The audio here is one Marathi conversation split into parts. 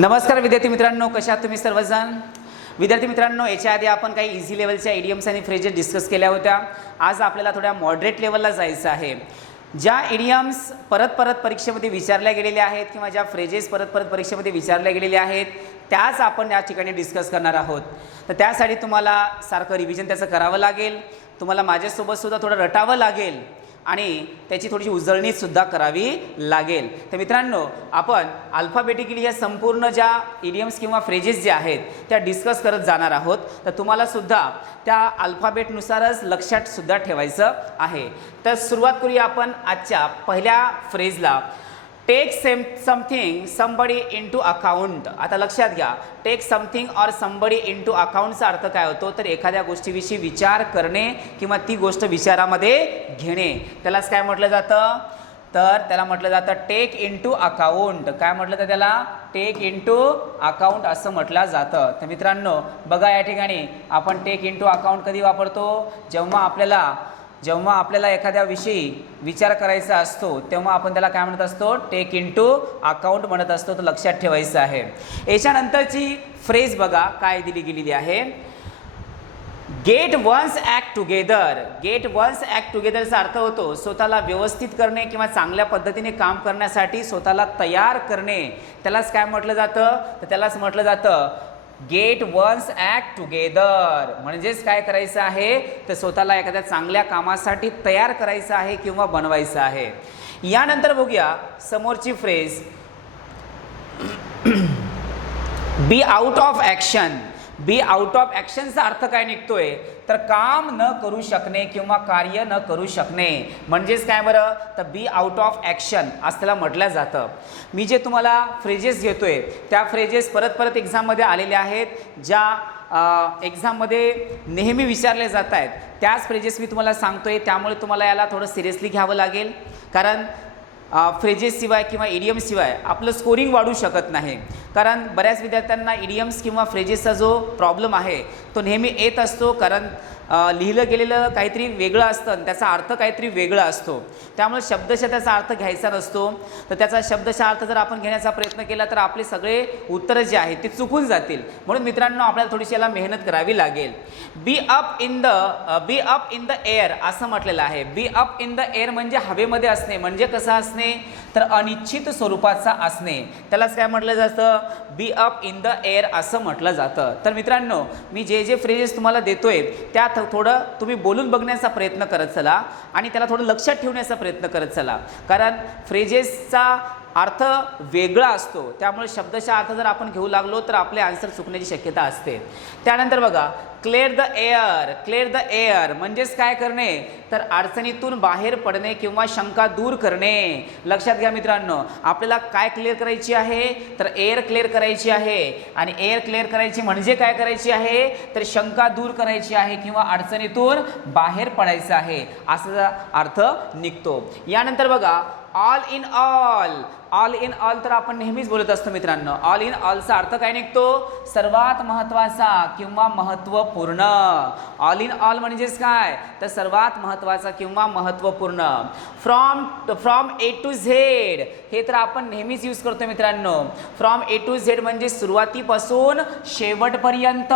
नमस्कार विद्यार्थी मित्रांनो, कशा आहात तुम्ही सर्वजण? विद्यार्थी मित्रांनो, याच्या आधी आपण काही इझी लेवलच्या इडियम्स आणि फ्रेजेस डिस्कस केल्या होत्या. आज आपल्याला थोड्या मॉडरेट लेवलला जायचं आहे. ज्या इडियम्स परत परीक्षेमध्ये विचारल्या गेलेल्या आहेत किंवा ज्या फ्रेजेस परत परीक्षेमध्ये विचारल्या गेलेल्या आहेत त्याच आपण या ठिकाणी डिस्कस करणार आहोत. तर त्यासाठी तुम्हाला सारखं रिव्हिजन त्याचं करावं लागेल. तुम्हाला माझ्यासोबत सुद्धा थोडं रटावं लागेल आणि त्याची थोडीशी उजळणीसुद्धा करावी लागेल. तर मित्रांनो, आपण अल्फाबेटिकली या संपूर्ण ज्या इडियम्स किंवा फ्रेजेस ज्या आहेत त्या डिस्कस करत जाणार आहोत. तर तुम्हालासुद्धा त्या अल्फाबेटनुसारच लक्षातसुद्धा ठेवायचं आहे. तर सुरुवात करूया आपण आजच्या पहिल्या फ्रेजला. Take something somebody into account. आता लक्षात घ्या, take something or somebody into अकाउंटचा अर्थ काय होतो? तर एखाद्या गोष्टीविषयी विचार करणे किंवा ती गोष्ट विचारामध्ये घेणे, त्यालाच काय म्हटलं जातं? तर त्याला म्हटलं जातं टेक इनटू अकाउंट. काय म्हटलं तर त्याला? टेक इनटू अकाउंट असं म्हटलं जातं. तर मित्रांनो बघा, या ठिकाणी आपण टेक इनटू अकाउंट कधी वापरतो? जेव्हा आपल्याला एखाद्या विषयी विचार करायचा असतो तेव्हा आपण त्याला काय म्हणत असतो? टेक इनटू अकाउंट म्हणत असतो. तर लक्षात ठेवायचं आहे. याच्यानंतरची फ्रेज बघा काय दिली गेलेली आहे. Get one's act together. Get one's act टुगेदरचा अर्थ होतो स्वतःला व्यवस्थित करणे किंवा चांगल्या पद्धतीने काम करण्यासाठी स्वतःला तयार करणे. त्यालाच काय म्हटलं जातं? तर त्यालाच म्हटलं जातं गेट वन्स ॲक्ट टुगेदर. म्हणजेच काय करायचं आहे? तर स्वतःला एखाद्या चांगल्या कामासाठी तयार करायचं आहे किंवा बनवायचं आहे. यानंतर बघूया समोरची फ्रेज, be out of action. Be out of ॲक्शनचा अर्थ काय निघतोय? तर काम न करू शकणे किंवा कार्य न करू शकणे. म्हणजेच काय बरं? तर बी आउट ऑफ ॲक्शन असं त्याला म्हटलं जातं. मी जे तुम्हाला फ्रेजेस घेतोय त्या फ्रेजेस परत एक्झाममध्ये आलेल्या आहेत, ज्या एक्झाममध्ये नेहमी विचारले जात आहेत त्याच फ्रेजेस मी तुम्हाला सांगतोय. त्यामुळे तुम्हाला याला थोडं सिरियसली घ्यावं लागेल, कारण फ्रेजेसशिवाय किंवा इडियम्सशिवाय आपलं स्कोरिंग वाढू शकत नाही. कारण बऱ्याच विद्यार्थ्यांना इडियम्स किंवा फ्रेजेसचा जो प्रॉब्लेम आहे तो नेहमी येत असतो, कारण लिहिलं गेलेलं काहीतरी वेगळं असतं आणि त्याचा अर्थ काहीतरी वेगळा असतो. त्यामुळे शब्दशः त्याचा अर्थ घ्यायचा नसतो. तर त्याचा शब्दशः अर्थ जर आपण घेण्याचा प्रयत्न केला तर आपले सगळे उत्तरं जे आहेत ते चुकून जातील. म्हणून मित्रांनो, आपल्याला थोडीशी याला मेहनत करावी लागेल. Be up in the air असं म्हटलेलं आहे. Be up in the air म्हणजे हवेमध्ये असणे. म्हणजे कसं असणे? तर अनिश्चित स्वरूपाचा असणे. त्यालाच काय म्हटलं जातं? Be up in the air असं म्हटलं जातं. तर मित्रांनो, मी जे फ्रेजेस तुम्हाला देतोय त्यात थोडं तुम्ही बोलून बघण्याचा प्रयत्न करत चला आणि त्याला थोडं लक्षात ठेवण्याचा प्रयत्न करत चला, कारण फ्रेजेसचा अर्थ वेगळा असतो. त्यामुळे शब्दशः अर्थ जर आपण घेऊ लागलो तर आपले आन्सर चुकण्याची शक्यता असते. त्यानंतर बघा, clear the air. Clear the air म्हणजेच काय करणे? तर अडचणीतून बाहेर पडणे किंवा शंका दूर करणे. लक्षात घ्या मित्रांनो, आपल्याला काय क्लिअर करायची आहे? तर एअर क्लिअर करायची आहे. आणि एअर क्लिअर करायची म्हणजे काय करायची आहे? तर शंका दूर करायची आहे किंवा अडचणीतून बाहेर पडायचं आहे असा अर्थ निघतो. यानंतर बघा, all in all. All in all तर आपण नेहमीच बोलत असतो मित्रांनो. ऑल इन ऑलचा अर्थ काय निघतो? सर्वात महत्त्वाचा किंवा महत्त्वपूर्ण. ऑल इन ऑल म्हणजेच काय? तर सर्वात महत्त्वाचा किंवा महत्त्वपूर्ण. फ्रॉम ए टू झेड हे तर आपण नेहमीच यूज करतो मित्रांनो. फ्रॉम ए टू झेड म्हणजे सुरुवातीपासून शेवटपर्यंत.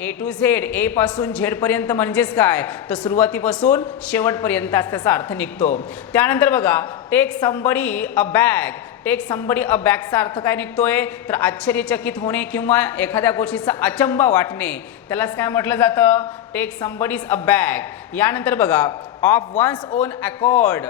ए टू झेड, ए पासून झेड पर्यंत म्हणजेच काय? तर सुरुवातीपासून शेवटपर्यंत त्याचा अर्थ निघतो. त्यानंतर बघा, take somebody aback. Take somebody अ बॅगचा अर्थ काय निघतोय? तर आश्चर्यचकित होणे किंवा एखाद्या गोष्टीचा अचंबा वाटणे. त्यालाच काय म्हटलं जातं? Take somebody's a bag. यानंतर बघा, of one's own accord.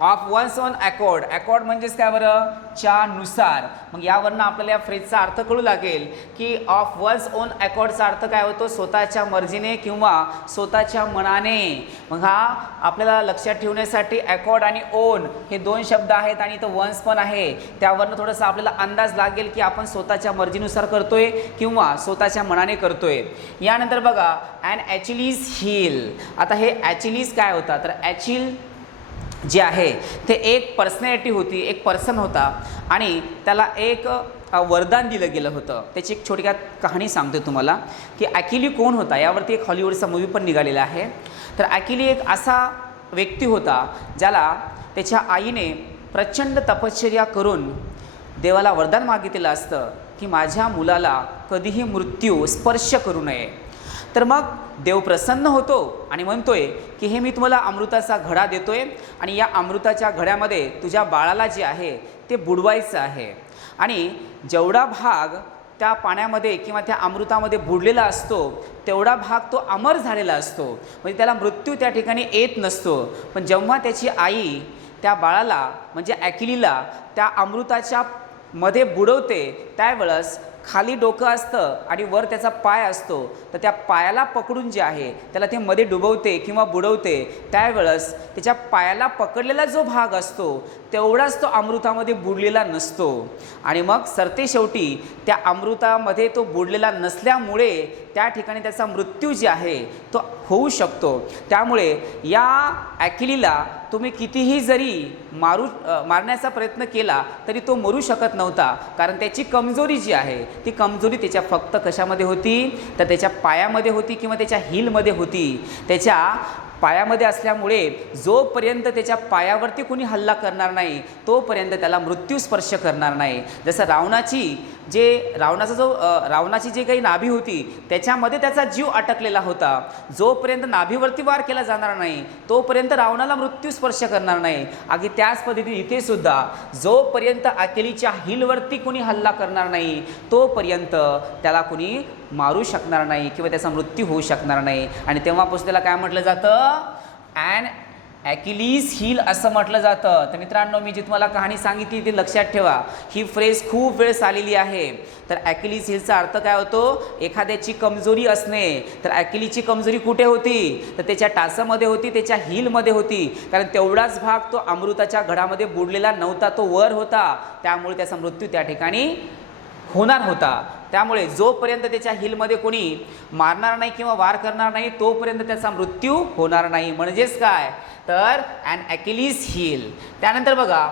Of one's own accord. Accord म्हणजेच काय बरं? च्या नुसार. मग यावरनं आपल्याला या फ्रेजचा अर्थ कळू लागेल की ऑफ वन्स ओन अकॉर्डचा अर्थ काय होतो? स्वतःच्या मर्जीने किंवा स्वतःच्या मनाने. मग हा आपल्याला लक्षात ठेवण्यासाठी अकॉर्ड आणि ओन हे दोन शब्द आहेत आणि तो वन्स पण आहे. त्यावरनं थोडंसं आपल्याला अंदाज लागेल की आपण स्वतःच्या मर्जीनुसार करतोय किंवा स्वतःच्या मनाने करतोय. यानंतर बघा, अँड ॲचिलीज हिल. आता हे ॲचिलीज काय होता? तर ॲचिल जे आहे ते एक पर्सनॅलिटी होती, एक पर्सन होता आणि त्याला एक वरदान दिलं गेलं होतं. त्याची एक छोटक्यात कहाणी सांगतो तुम्हाला की ॲकिली कोण होता. यावरती एक हॉलिवूडचा मूवी पण निघालेला आहे. तर ॲकिली एक असा व्यक्ती होता ज्याला त्याच्या आईने प्रचंड तपश्चर्या करून देवाला वरदान मागितलेलं असतं की माझ्या मुलाला कधीही मृत्यू स्पर्श करू नये. तर मग देव प्रसन्न होतो आणि म्हणतोय की हे मी तुम्हाला अमृताचा घडा देतोय आणि या अमृताच्या घड्यामध्ये तुझ्या बाळाला जे आहे ते बुडवायचं आहे आणि जेवढा भाग त्या पाण्यामध्ये किंवा त्या अमृतामध्ये बुडलेला असतो तेवढा भाग तो अमर झालेला असतो, म्हणजे त्याला मृत्यू त्या ठिकाणी येत नसतो. पण जेव्हा त्याची आई त्या बाळाला म्हणजे ॲकिलीला त्या अमृताच्या मध्ये बुडवते त्यावेळेस खाली डोकं असतं आणि वर त्याचा पाय असतो, तर त्या पायाला पकडून जे आहे त्याला ते मध्ये डुबवते किंवा बुडवते त्यावेळेस त्याच्या पायाला पकडलेला जो भाग असतो तेवढाच तो अमृतामध्ये बुडलेला नसतो आणि मग सरते शेवटी त्या अमृतामध्ये तो बुडलेला नसल्यामुळे त्या ठिकाणी त्याचा मृत्यू जे आहे तो होऊ शकतो. त्यामुळे या ॲकिलीला तुम्ही कितीही जरी मारण्याचा प्रयत्न केला तरी तो मरू शकत नव्हता, कारण त्याची कमजोरी जी आहे ती कमजोरी त्याच्या फक्त कशामध्ये होती तर त्याच्या पायामध्ये होती किंवा त्याच्या हीलमध्ये होती. त्याच्या पायामध्ये असल्यामुळे जोपर्यंत त्याच्या पायावरती कोणी हल्ला करणार नाही तोपर्यंत त्याला मृत्यू स्पर्श करणार नाही. जसं रावणाची जे काही नाभी होती त्याच्यामध्ये त्याचा जीव अटकलेला होता, जोपर्यंत नाभीवरती वार केला जाणार नाही तोपर्यंत रावणाला मृत्यू स्पर्श करणार नाही. अगदी त्याच पद्धतीने इथे सुद्धा जोपर्यंत ॲकिलीच्या हिलवरती कोणी हल्ला करणार नाही तोपर्यंत त्याला कोणी मारू शकणार नाही किंवा त्याचा मृत्यू होऊ शकणार नाही. आणि तेव्हापासून त्याला काय म्हटलं जातं ॲन ॲकिलीज हिल असं म्हटलं जातं. तर मित्रांनो, मी जी तुम्हाला कहाणी सांगितली ती लक्षात ठेवा. ही फ्रेज खूप वेळेस आलेली आहे. तर ॲकिलीज हिलचा अर्थ काय होतो, एखाद्याची कमजोरी असणे. तर ॲकिलीची कमजोरी कुठे होती तर त्याच्या टाचामध्ये होती, त्याच्या हिलमध्ये होती, कारण तेवढाच भाग तो अमृताच्या घडामध्ये बुडलेला नव्हता, तो वर होता, त्यामुळे त्याचा मृत्यू त्या ठिकाणी होणार होता. त्यामुळे जोपर्यंत त्याच्या हिलमध्ये कोणी मारणार नाही किंवा वार करणार नाही तोपर्यंत त्याचा मृत्यू होणार नाही. म्हणजेच काय तर ॲन ॲकिलीज हिल. त्यानंतर बघा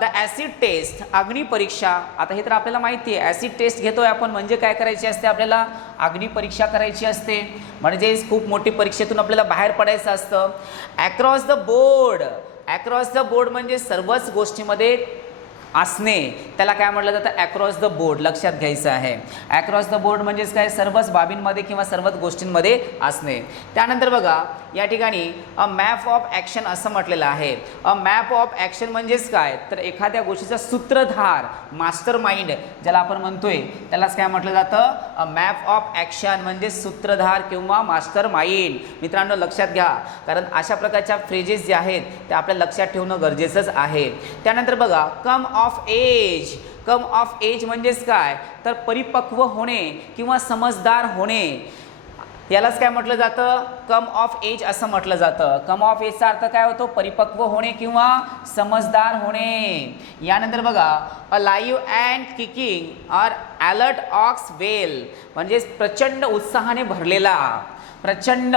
द ॲसिड टेस्ट, अग्निपरीक्षा. आता हे तर आपल्याला माहिती आहे, ॲसिड टेस्ट घेतोय आपण म्हणजे काय करायची असते, आपल्याला अग्निपरीक्षा करायची असते, म्हणजेच खूप मोठी परीक्षेतून आपल्याला बाहेर पडायचं असतं. Across the board, across the board म्हणजे सर्वच गोष्टीमध्ये असणे, त्याला काय म्हटलं जातं ॲक्रॉस द बोर्ड. लक्षात घ्यायचं आहे, ॲक्रॉस द बोर्ड म्हणजेच काय सर्वच बाबींमध्ये किंवा सर्वच गोष्टींमध्ये असणे. त्यानंतर बघा या ठिकाणी अ मॅप ऑफ ॲक्शन असं म्हटलेलं आहे. अ मॅप ऑफ ॲक्शन म्हणजेच काय तर एखाद्या गोष्टीचा सूत्रधार, मास्टर माइंड ज्याला आपण म्हणतोय त्यालाच काय म्हटलं जातं अ मॅप ऑफ ॲक्शन म्हणजे सूत्रधार किंवा मास्टर माइंड. मित्रांनो लक्षात घ्या, कारण अशा प्रकारच्या फ्रेजेस जे आहेत ते आपल्याला लक्षात ठेवणं गरजेचंच आहे. त्यानंतर बघा come of age. Come of age म्हणजेच काय तर परिपक्व होणे किंवा समजदार होणे, यालाच काय म्हटलं जातं कम ऑफ एज असं म्हटलं जातं. कम ऑफ एजचा अर्थ काय होतो परिपक्व होणे किंवा समजदार होणे. यानंतर बघा alive and kicking or alert ऑक्स वेल म्हणजेच प्रचंड उत्साहाने भरलेला, प्रचंड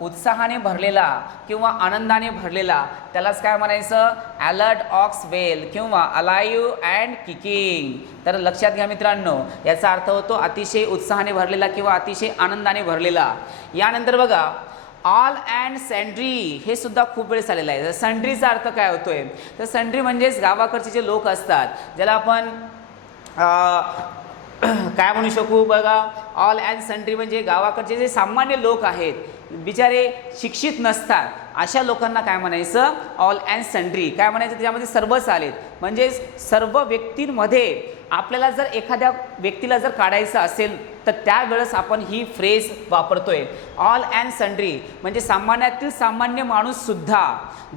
उत्साहाने भरलेला किंवा आनंदाने भरलेला, त्यालाच काय म्हणायचं अलर्ट ऑक्स वेल किंवा अलाइव्ह अँड किकिंग. तर लक्षात घ्या मित्रांनो, याचा अर्थ होतो अतिशय उत्साहाने भरलेला किंवा अतिशय आनंदाने भरलेला. यानंतर बघा ऑल अँड सॅन्ड्री, हे सुद्धा खूप वेळेस आलेलं आहे. सॅन्ड्रीचा अर्थ काय होतोय तर सॅन्ड्री म्हणजेच गावाकडचे जे लोक असतात ज्याला आपण काय म्हणू शकू बघा ऑल अँड सन्ड्री म्हणजे गावाकडचे जे सामान्य लोक आहेत, बिचारे शिक्षित नसतात, अशा लोकांना काय म्हणायचं ऑल अँड सन्ड्री. काय म्हणायचं त्याच्यामध्ये सर्वच आलेत, म्हणजेच सर्व व्यक्तींमध्ये आपल्याला जर एखाद्या व्यक्तीला जर काढायचं असेल तर त्यावेळेस आपण ही फ्रेज वापरतोय ऑल अँड सन्ड्री. म्हणजे सामान्यातील सामान्य माणूससुद्धा,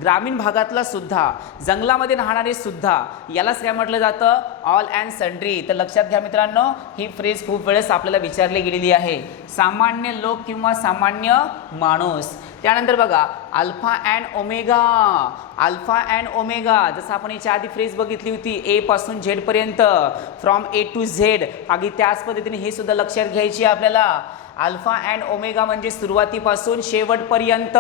ग्रामीण भागातला सुद्धा, जंगलामध्ये राहणारे सुद्धा, यालाच काय म्हटलं जातं ऑल अँड सन्ड्री. तर लक्षात घ्या मित्रांनो, ही फ्रेज खूप वेळेस आपल्याला विचारली गेलेली आहे, सामान्य लोक किंवा सामान्य माणूस. त्यानंतर बघा alpha and omega. Alpha and omega जसं आपण याच्या आधी फ्रेज बघितली होती ए पासून झेड पर्यंत, फ्रॉम ए टू झेड, अगदी त्याच पद्धतीने हे सुद्धा लक्षात घ्यायची आपल्याला. अल्फा अँड ओमेगा म्हणजे सुरुवातीपासून शेवटपर्यंत.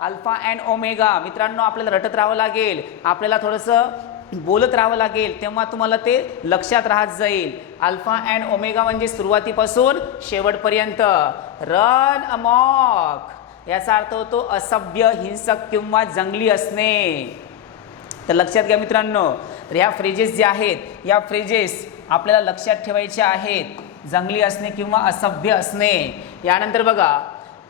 अल्फा अँड ओमेगा मित्रांनो आपल्याला रटत राहावं लागेल, आपल्याला थोडंसं बोलत राहावं लागेल, तेव्हा तुम्हाला ते लक्षात राहत जाईल. अल्फा अँड ओमेगा म्हणजे सुरुवातीपासून शेवटपर्यंत. रन अमॉक याचा अर्थ होतो असभ्य, हिंसक किंवा जंगली असणे. तर लक्षात घ्या मित्रांनो, तर ह्या फ्रेजेस ज्या आहेत या फ्रेजेस आपल्याला लक्षात ठेवायच्या आहेत. जंगली असणे किंवा असभ्य असणे. यानंतर बघा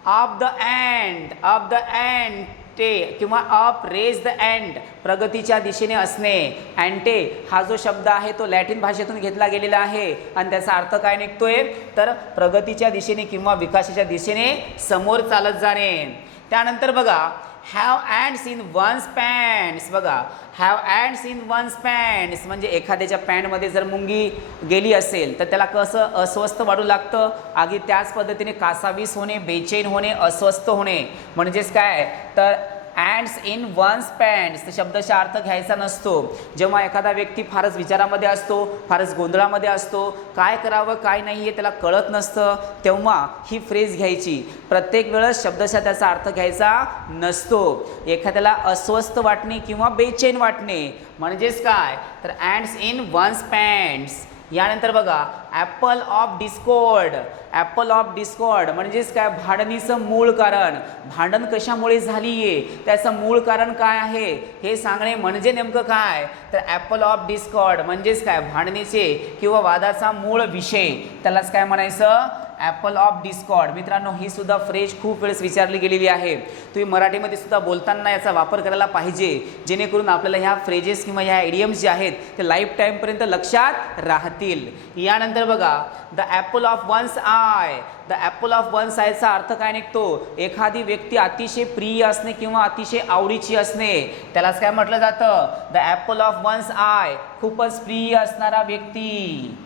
अप द एंड ते किंवा अप रेज द एंड प्रगतीच्या दिशेने असणे. अँटे हा जो शब्द आहे तो लॅटिन भाषेतून घेतला गेलेला आहे आणि त्याचा अर्थ काय निघतोय तर प्रगतीच्या दिशेने किंवा विकासाच्या दिशेने समोर चालत जाणे. त्यानंतर बघा have ants in one's pants. बघा have ants in one's pants म्हणजे एखाद्याच्या पॅन्टमध्ये जर मुंगी गेली असेल तर त्याला कसं अस्वस्थ वाटू लागतं. अगदी त्याच पद्धतीने कासावीस होणे, बेचैन होणे, अस्वस्थ होणे म्हणजेच काय तर अँड्स इन वन्स पॅन्ट्स शब्दाचा अर्थ घ्यायचा नसतो. जेव्हा एखादा व्यक्ती फारच विचारामध्ये असतो, फारच गोंधळामध्ये असतो, काय करावं काय नाही हे त्याला कळत नसतं, तेव्हा ही फ्रेज घ्यायची. प्रत्येक वेळेस शब्दशः त्याचा अर्थ घ्यायचा नसतो. एखाद्याला अस्वस्थ वाटणे किंवा बेचैन वाटणे म्हणजेच काय तर अँड्स इन वन्स पॅन्ट्स. यानंतर बघा apple of discord. Apple of discord म्हणजेच काय भांडणीचं मूळ कारण. भांडण कशामुळे झाली आहे त्याचं मूळ कारण काय आहे हे सांगणे म्हणजे नेमकं काय तर ॲपल ऑफ डिस्कॉर्ड म्हणजेच काय भांडणीचे किंवा वादाचा मूळ विषय त्यालाच काय म्हणायचं ॲपल ऑफ डिस्कॉर्ड. मित्रांनो ही सुद्धा फ्रेज खूप वेळेस विचारली गेलेली आहे. तुम्ही मराठीमध्ये सुद्धा बोलताना याचा वापर करायला पाहिजे जेणेकरून आपल्याला ह्या फ्रेजेस किंवा ह्या आयडियम्स जे आहेत ते लाईफ टाईमपर्यंत लक्षात राहतील. यानंतर बघा the apple of one's eye. The apple of one's आयचा अर्थ काय निघतो एखादी व्यक्ती अतिशय प्रिय असणे किंवा अतिशय आवडीची असणे त्यालाच काय म्हटलं जातं the apple of one's eye. खूपच प्रिय असणारा व्यक्ती.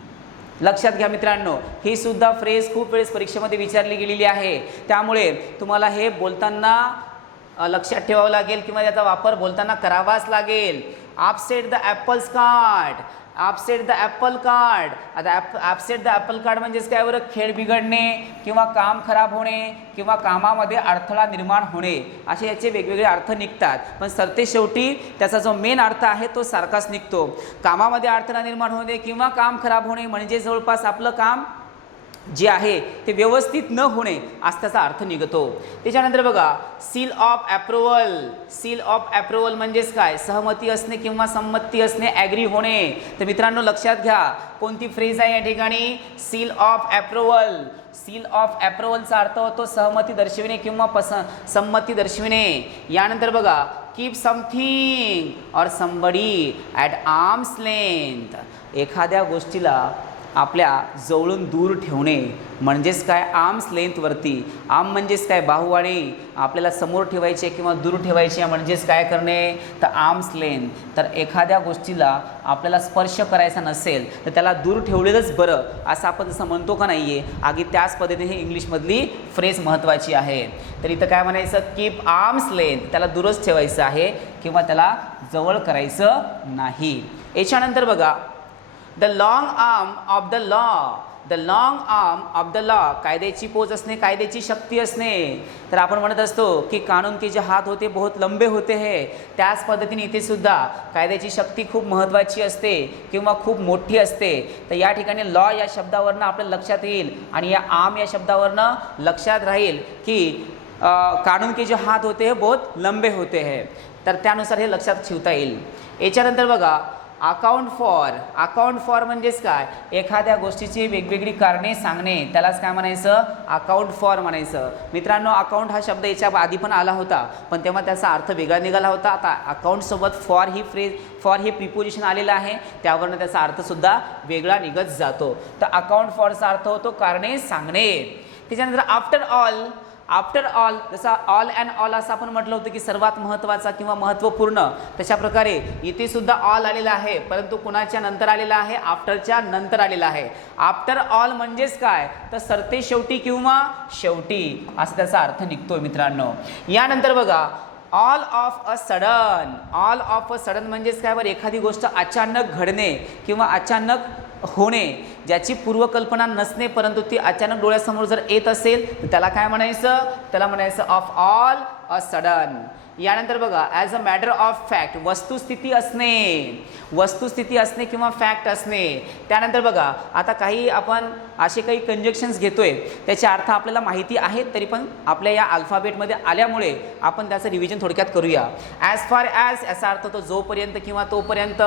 लक्षात घ्या मित्रांनो ही सुद्धा फ्रेज खूप वेळेस परीक्षेमध्ये विचारली गेलेली आहे. त्यामुळे तुम्हाला हे बोलताना लक्षात ठेवावं लागेल किंवा याचा वापर बोलताना करावाच लागेल. Upset the apples cart. Upset the Apple card. आता अपसेट द ॲपल कार्ड म्हणजेच काय बरं खेळ बिघडणे किंवा काम खराब होणे किंवा कामामध्ये अडथळा निर्माण होणे असे याचे वेगवेगळे अर्थ निघतात. पण सरते शेवटी त्याचा जो मेन अर्थ आहे तो सारखाच निघतो. कामामध्ये अडथळा निर्माण होणे किंवा काम खराब होणे म्हणजे जवळपास आपलं काम जे आहे ते व्यवस्थित न होणे असा त्याचा अर्थ निघतो. त्याच्यानंतर बघा seal of approval. Seal of approval म्हणजेच काय सहमती असणे किंवा संमती असणे ॲग्री होणे. तर मित्रांनो लक्षात घ्या कोणती फ्रेज आहे या ठिकाणी seal of approval. Seal of ॲप्रुव्हलचा अर्थ होतो सहमती दर्शविणे किंवा संमती दर्शविणे. यानंतर बघा keep something or somebody at arm's length. एखाद्या गोष्टीला आपल्या जवळून दूर ठेवणे म्हणजेच काय आर्म्स लेंथवरती. आर्म म्हणजेच काय बाहुवाणी आपल्याला समोर ठेवायचे किंवा दूर ठेवायचे म्हणजेच काय करणे तर आर्म्स लेंथ. तर एखाद्या गोष्टीला आपल्याला स्पर्श करायचा नसेल तर त्याला दूर ठेवलेलंच बरं असं आपण जसं म्हणतो का नाही आहे अगदी त्याच पद्धतीने ही इंग्लिशमधली फ्रेज महत्त्वाची आहे. तर इथं काय म्हणायचं कीप आर्म्स लेंथ त्याला दूरच ठेवायचं आहे किंवा त्याला जवळ करायचं नाही. याच्यानंतर बघा the long arm of the law. The long arm of the law कायद्याची पोच असणे कायद्याची शक्ती असणे. तर आपण म्हणत असतो की कानून के जे हात होते बहुत लंबे होते है. त्याच पद्धतीने इथे सुद्धा कायद्याची शक्ती खूप महत्त्वाची असते किंवा खूप मोठी असते. तर या ठिकाणी लॉ या शब्दावरनं आपल्याला लक्षात येईल आणि या आर्म या शब्दावरनं लक्षात राहील की कानून के जे हात होते बहुत लंबे होते है. तर त्यानुसार हे लक्षात ठेवता येईल. याच्यानंतर बघा अकाउंट फॉर. अकाउंट फॉर म्हणजेच काय एखाद्या गोष्टीची वेगवेगळी कारणे सांगणे त्यालाच काय म्हणायचं अकाउंट फॉर म्हणायचं. मित्रांनो अकाउंट हा शब्द याच्या आधी पण आला होता पण तेव्हा त्याचा अर्थ वेगळा निघाला होता. आता अकाउंटसोबत फॉर ही फ्रेज फॉर हे प्रिपोजिशन आलेलं आहे त्यावरनं त्याचा अर्थसुद्धा वेगळा निघत जातो. तर अकाउंट फॉरचा अर्थ होतो कारणे सांगणे. त्याच्यानंतर आफ्टर ऑल. आफ्टर ऑल जसं ऑल अँड ऑल असं आपण म्हटलं होतं की सर्वात महत्त्वाचा किंवा महत्त्वपूर्ण तशा प्रकारे इथे सुद्धा ऑल आलेला आहे परंतु कुणाच्या नंतर आलेला आहे आफ्टरच्या नंतर आलेला आहे. आफ्टर ऑल म्हणजेच काय तर सरते शेवटी किंवा शेवटी असा त्याचा अर्थ निघतोय मित्रांनो. यानंतर बघा all of a sudden. All of a sudden म्हणजेच काय बरं एखादी गोष्ट अचानक घडणे किंवा अचानक होणे ज्याची पूर्वकल्पना नसणे परंतु ती अचानक डोळ्यासमोर जर येत असेल तर त्याला काय म्हणायचं त्याला म्हणायचं ऑफ ऑल अ सडन. यानंतर बघा as a matter of fact, वस्तुस्थिती असणे किंवा फॅक्ट असणे. त्यानंतर बघा आता काही आपण असे काही कंजक्शन्स घेतोय त्याचे अर्थ आपल्याला माहिती आहेत, तरी पण आपल्या या अल्फाबेटमध्ये आल्यामुळे आपण त्याचं रिव्हिजन थोडक्यात करूया. ॲज फार ॲज याचा अर्थ तो जोपर्यंत किंवा तोपर्यंत,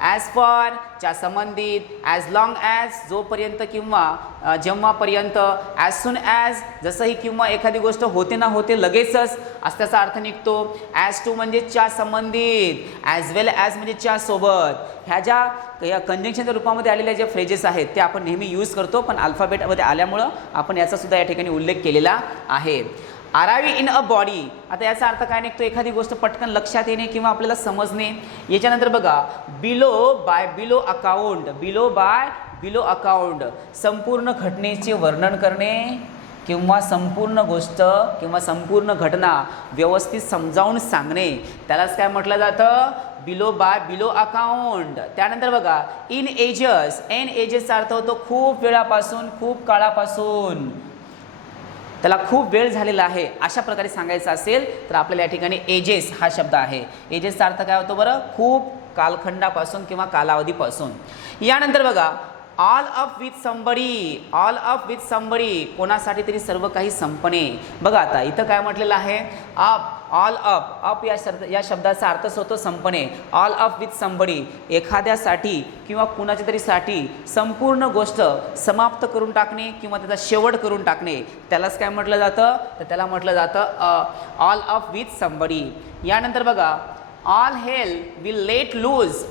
ॲज फार च्या संबंधित, ॲज लॉंग ॲज जोपर्यंत किंवा जेव्हापर्यंत, ॲज सून ॲज जसंही किंवा एखादी गोष्ट होते ना होते लगेचच असं त्याचा अर्थ निघतो. ॲज टू म्हणजे च्या संबंधित, ॲज वेल ॲज म्हणजे च्या सोबत. ह्या ज्या कंजंक्शनच्या रूपामध्ये आलेल्या ज्या फ्रेजेस आहेत ते आपण नेहमी यूज करतो, पण अल्फाबेटमध्ये आल्यामुळं आपण याचा सुद्धा या ठिकाणी उल्लेख केलेला आहे. अराइव इन अ बॉडी, आता याचा अर्थ काय निघतो, एखादी गोष्ट पटकन लक्षात येणे किंवा आपल्याला समजणे. याच्यानंतर बघा बिलो बाय बिलो अकाउंट, संपूर्ण घटनेचे वर्णन करणे किंवा संपूर्ण गोष्ट किंवा संपूर्ण घटना व्यवस्थित समजावून सांगणे, त्यालाच काय म्हटलं जातं, बिलो अकाउंट. त्यानंतर बघा इन एजेसचा अर्थ होतो खूप वेळापासून, खूप काळापासून, त्याला खूप वेळ झालेला आहे अशा प्रकारे सांगायचं असेल तर आपल्याला या ठिकाणी एजेस हा शब्द आहे. एजेसचा अर्थ काय होतो बरं, खूप कालखंडापासून किंवा कालावधीपासून. यानंतर बघा ऑल अप विथ समबडी, कोणासाठी तरी सर्व काही संपणे. बघा आता इथं काय म्हटलेलं आहे, ऑल अप या शब्दाचा अर्थच होतो संपणे. ऑल अप विथ समबडी, एखाद्यासाठी किंवा कुणाच्या तरी साठी संपूर्ण गोष्ट समाप्त करून टाकणे किंवा त्याचा शेवट करून टाकणे, त्यालाच काय म्हटलं जातं, तर त्याला म्हटलं जातं ऑल अप विथ समबडी. यानंतर बघा all hell will let loose,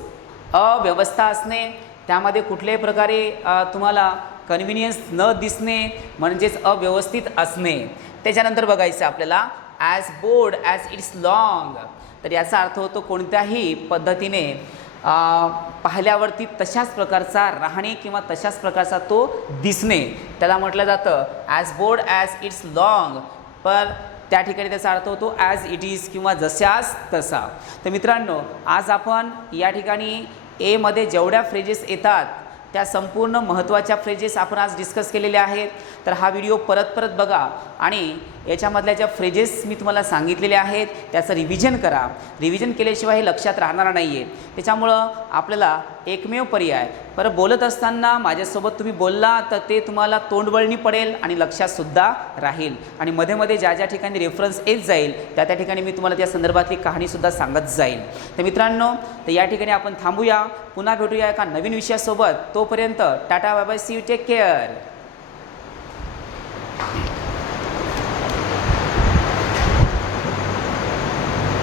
अव्यवस्था असणे, त्यामध्ये कुठल्याही प्रकारे तुम्हाला कन्व्हिनियन्स न दिसणे म्हणजेच अव्यवस्थित असणे. त्याच्यानंतर बघायचं आपल्याला as board as its long, तर याचा अर्थ होतो कोणत्याही पद्धतीने पाहिल्यावरती तशाच प्रकारचा राहणे किंवा तशाच प्रकारचा तो दिसणे, त्याला म्हटलं जातं as board as its long. पण त्या ठिकाणी त्याचा अर्थ होतो ॲज इट इज किंवा जशास तसा. तर मित्रांनो आज आपण या ठिकाणी एमध्ये जेवढ्या फ्रेजेस येतात त्या संपूर्ण महत्त्वाच्या फ्रेजेस आपण आज डिस्कस केलेल्या आहेत. तर हा व्हिडिओ परत बघा आणि याच्यामधल्या ज्या फ्रेजेस मी तुम्हाला सांगितलेल्या आहेत त्याचं रिव्हिजन करा. रिव्हिजन केल्याशिवाय हे लक्षात राहणार नाही आहे. त्याच्यामुळं आपल्याला एकमेव पर्याय, बरं बोलत असताना माझ्यासोबत तुम्ही बोलला तर ते तुम्हाला तोंडवळणी पडेल आणि लक्षातसुद्धा राहील. आणि मध्ये ज्या ठिकाणी रेफरन्स येत जाईल त्या ठिकाणी मी तुम्हाला त्या संदर्भातली कहाणीसुद्धा सांगत जाईल. तर मित्रांनो तर या ठिकाणी आपण थांबूया, पुन्हा भेटूया एका नवीन विषयासोबत. तोपर्यंत tata bye bye, see you, take care.